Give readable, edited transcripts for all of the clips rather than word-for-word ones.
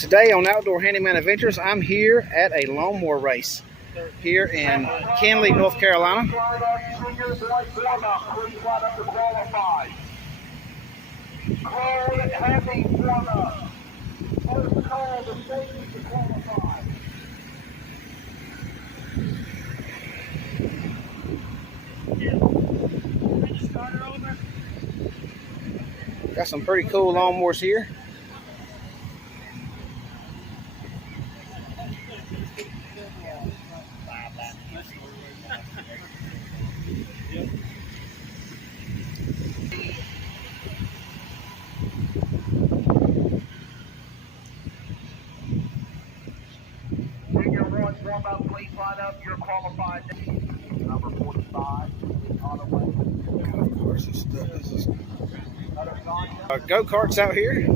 Today on Outdoor Handyman Adventures, I'm here at a lawnmower race here in Kenly, North Carolina. Got some pretty cool lawnmowers here. Warm-up, please line up. You're qualified. Number 45 on the way. Of course, this is go-karts out here.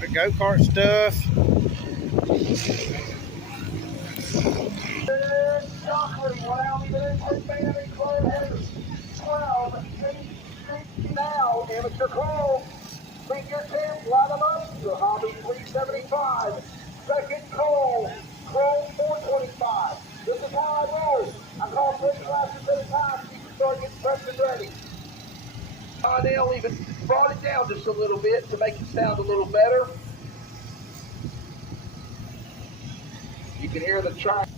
The go-kart stuff. Now, amateur Cole, figure 10, line them up. Your hobby 375. Second Cole, Cole 425. This is how I roll. I call 3 classes at a time so you can start getting prepped and ready. Dale even brought it down just a little bit to make it sound a little better. You can hear the track.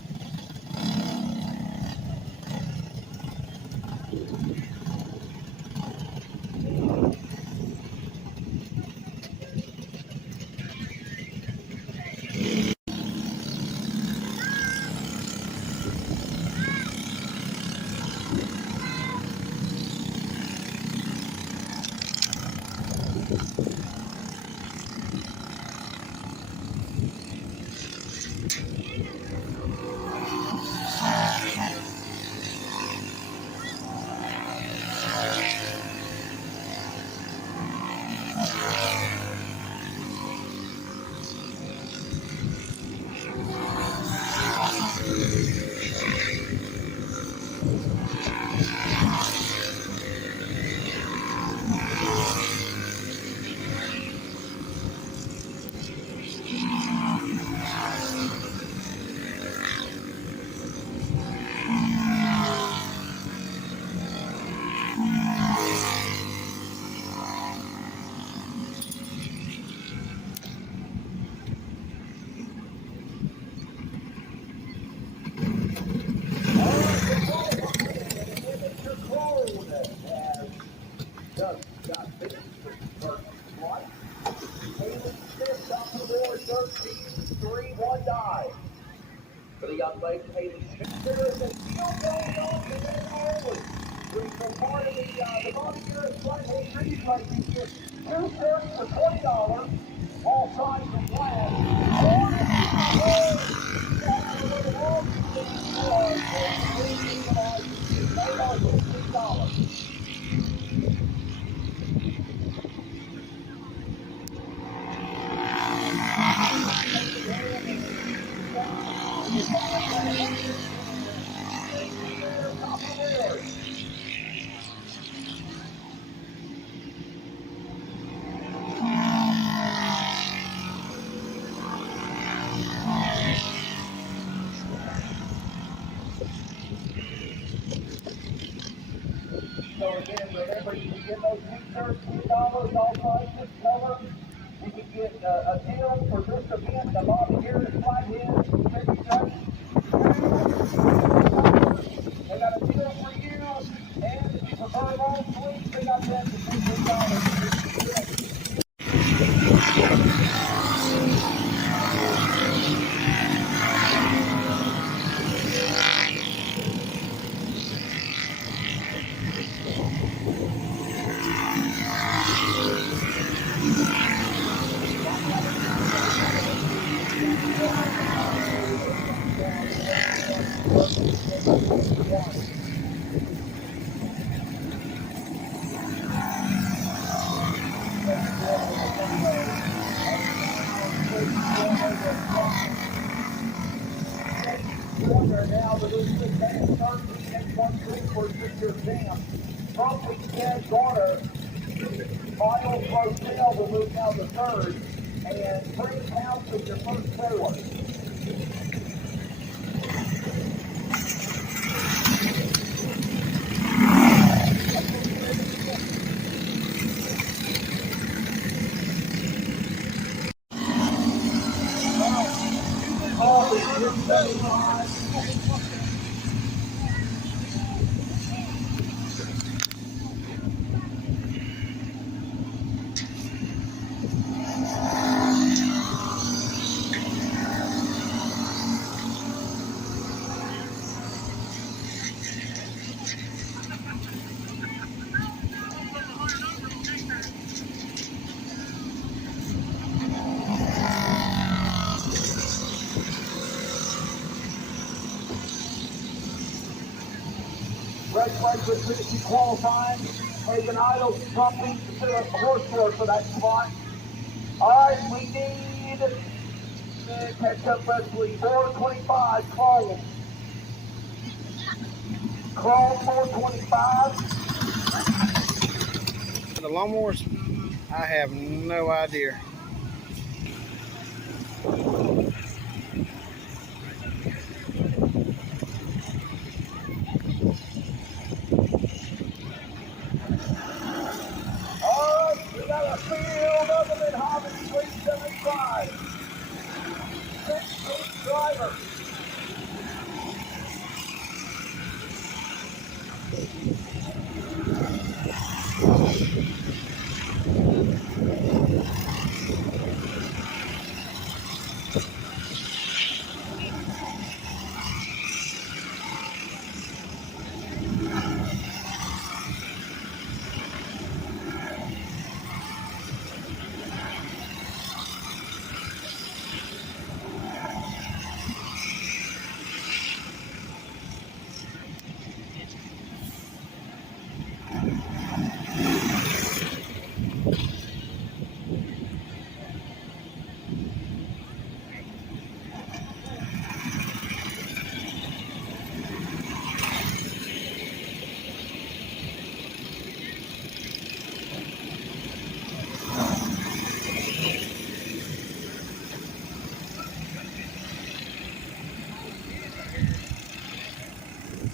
For the young lady, Haley Smith. There is a deal going on in Ireland. part of the Bobby Garrett Flathead Tribute Plate. You get 2 shirts for $20, all sizes and glass. Or if you have a little long sleeve or they are $15. So again, remember you can get those t-shirts, $10, all sizes, colors. You can get a deal for this event, the Bobby Garrett Flathead Tribute Plate. They got a deal for you, and if you prefer long sleeves, they got that for $15. Now that it's the same 13 and 1 for 6-year jam. Probably Ted Garner, Miles Rosell will move down to third, and Brent House is your first forward. Red flag with Tennessee qualifying. Hagen Idle jumping to the horse floor for that spot. All right, we need to catch up Leslie. 425, Chrome. Chrome 425. The lawnmowers, I have no idea. We got a field of them in Hobby 375. 6-8 driver.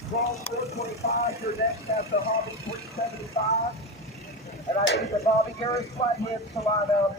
Chrome 425, you're next at the Hobby 375. And I need the Bobby Garrett Flatheads to line up.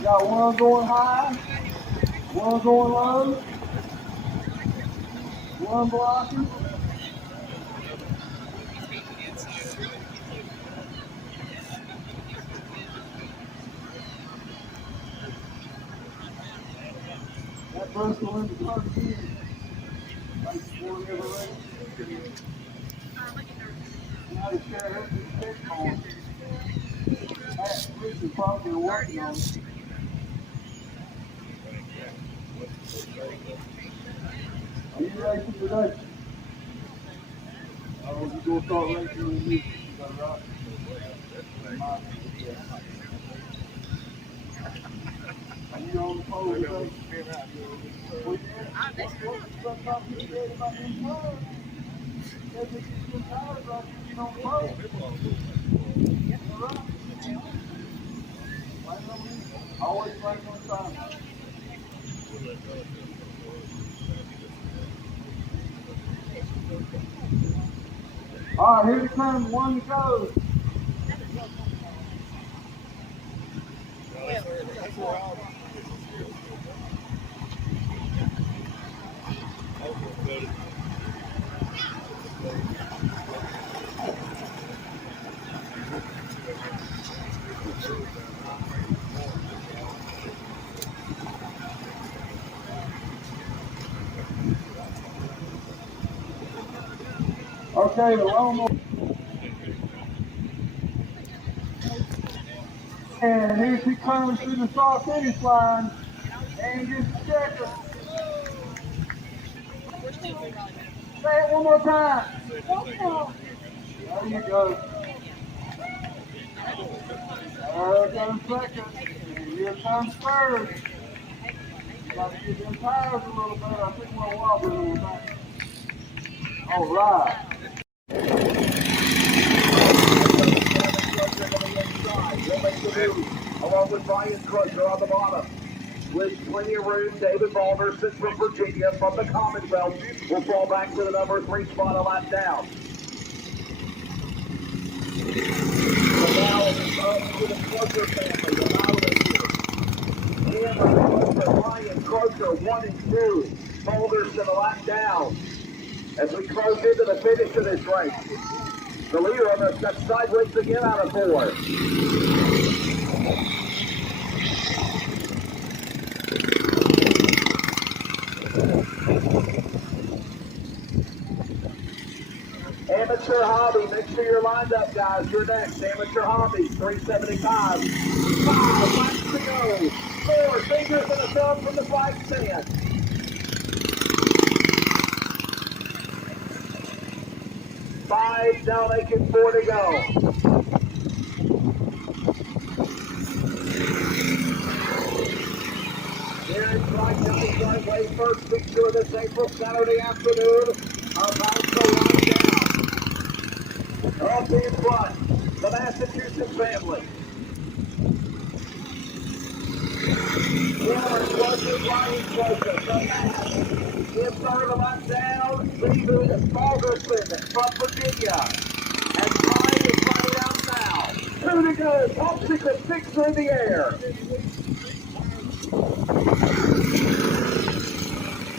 We got one going high, one going low, one blocking. That first one in the 13, like before we ever race. Now to share her new pick on. Matt Bruce is probably working on it. Are you racing today? Oh, you gonna start racing with me? Is that right? Are you on the pole today? Well, yeah. What's up you said about them tires? You said they get them tires right here, you on the pole. Is that right? Right on me. Always right on time. All right, here it comes. One to go. Okay, the Lomo. And here she comes through the start finish line and gets the checker. Say it one more time. There you go. There comes second. And here comes third. You got to get them tires a little bit. I think we're wobbling a little bit. All right. Along with Brian Crusher on the bottom. With plenty of room, David Balderson from Virginia from the Commonwealth will fall back to the number 3 spot a lap down. So now it's up to the Crusher family. Cameron, Brian Crusher, 1 and 2. Balderson a lap down. As we close into the finish of this race. The leader on us got sideways again out of 4. Amateur Hobby, make sure you're lined up, guys. You're next. Amateur Hobby, 375. 5 laps to go. 4 fingers and a thumb from the flag stand. 5 now making 4 to go. Here in Tri-County Driveway, first feature of this April Saturday afternoon. About to wind down. Up in front, the Massachusetts family. Cameron Crusher, Brian Crusher, from Mass. In third, a lap down, David Balderson from Virginia. And Brian is running out now. 2 to go, Popsicle 6 in the air.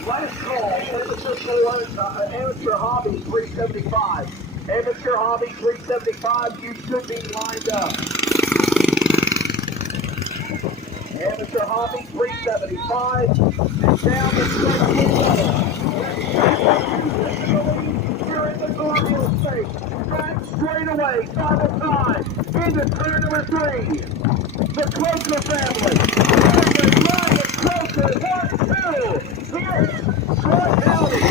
Last call, Amateur Hobby 375. Amateur Hobby 375, you should be lined up. Amateur Hobby 375, and down the stretch. Here in the Garfield State, back straight away, final time, into turn number 3. The Crusher family. Ryan Crusher, 1, 2. Here in Tri-County.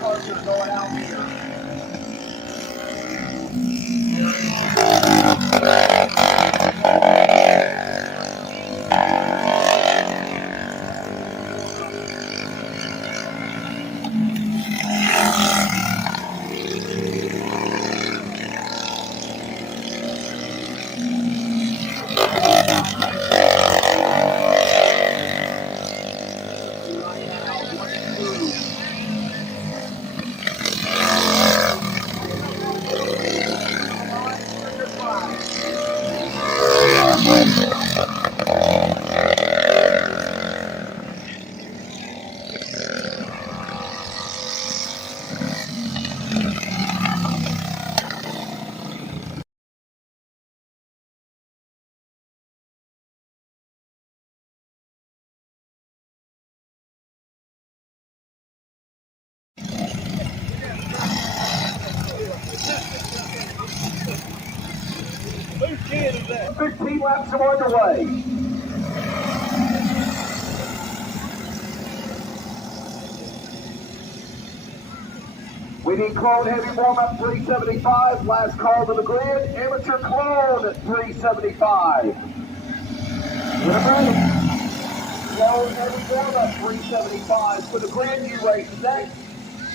Cars are going out here. Whose kid is that? 15 laps are underway. We need clone heavy warm-up 375. Last call to the grid. Amateur clone 375. Remember, clone heavy warm-up 375 for the grid. You race next.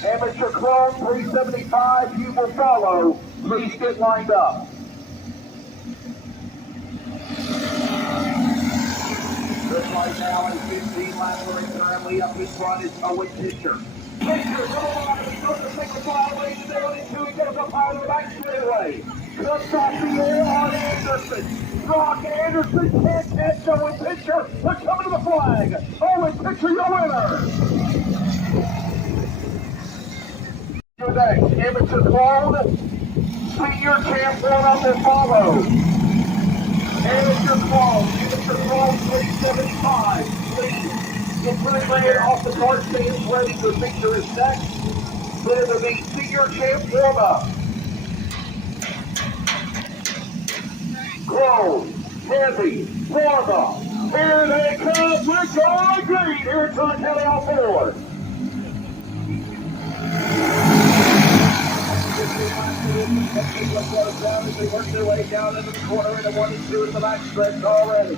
Amateur clone 375. You will follow. Please get lined up. Just right now in 15 laps, we're currently up in front is Owen Pitcher. Pitcher, come on, he's going to take the file away to down into, he gets up out of the back straightaway. Cuts off the air on Anderson. Brock Anderson can't catch Owen Pitcher. They're coming to the flag. Owen Pitcher, your winner. Your next, Amateur clone. Senior champ warm-up will follow. Amateur clone 375. Please get clear off the cart stands ready. The picture is next. Clear the senior champ warm-up. Clone, heavy, warm-up. Here they come. We're going green. Here at Turn County all four. As they work their way down into the corner into 1 and 2 in the back stretch already.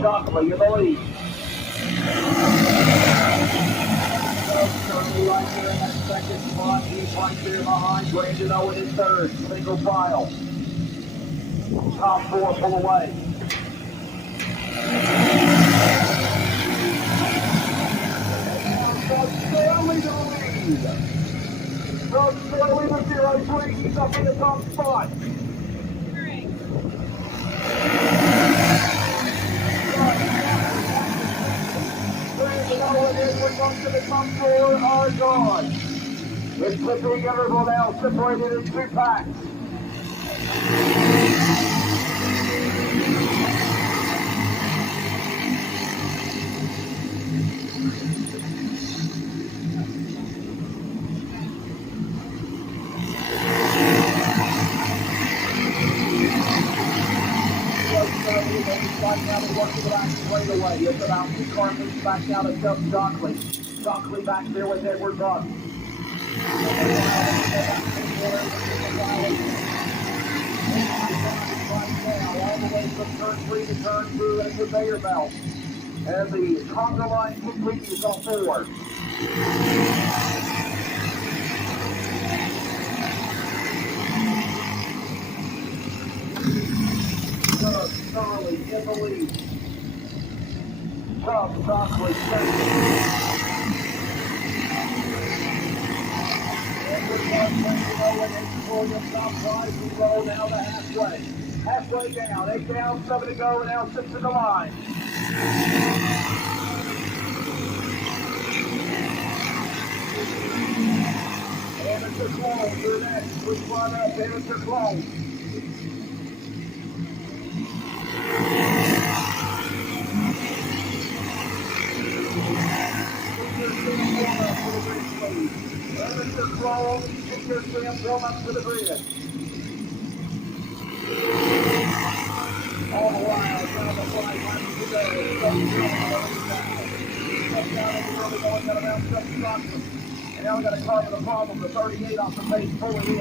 Shockley in the lead. Currently right there in that second spot. He's right there behind Brandon Owen in third. Single file. Top four pull away. Stanley the lead. From Stanley the 03, he's up in the top spot. Brandon Owen Edward comes to the top four are gone. It's flipping everyone now, separated in 2 packs. Back now to work to the back straight away. It's about 2 car moves back now to Chuck Shockley. Shockley back there with Edward Buck. All the way from turn 3 to turn 2 at the conveyor belt. And the conga line continues on forward. Charlie in the lead. Chuck Shockley second. Williams top five. We roll now to halfway. Halfway down. 8 down, 7 to go, and now 6 in the line. Amateur Clone, you're next. Quick run up, Amateur Clone. Amateur Clone, Senior Sam, warm up to the grid. All the while, down the flight, line to go. Up down over where we're going, got around 7 Stockton. And now we got a car with a problem, the 38 off the base, pulling in.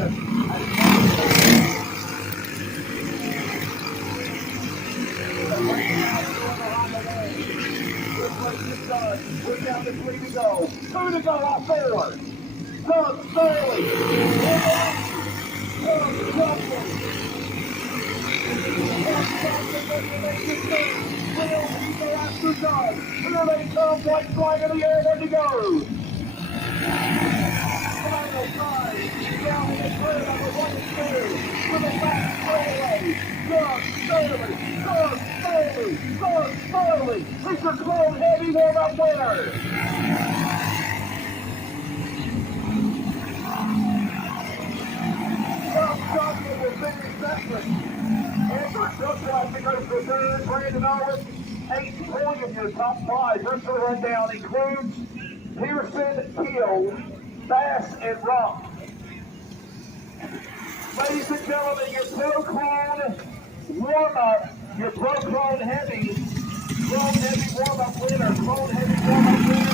We're down to 3 to go. 2 to go off 4. Doug Sterling. Doug Johnson. After Doug. Here they come, white flag in the air, ready to go. Final time. Down in the grid on the 1 and 2. With a back straightaway. Doug Sterling. Doug Sterling. Doug Sterling. Mr. Clone Heavy warm-up winner. Doug Johnson will finish second. Andrew Cooklight to go for third. Brandon Owens, 8 point of your top 5. Rest of the rundown includes Pearson, Hill, Bass, and Rock. Ladies and gentlemen, your Pro Clone warm-up, your Pro Clone Heavy warm-up winner, Clone Heavy warm-up winner.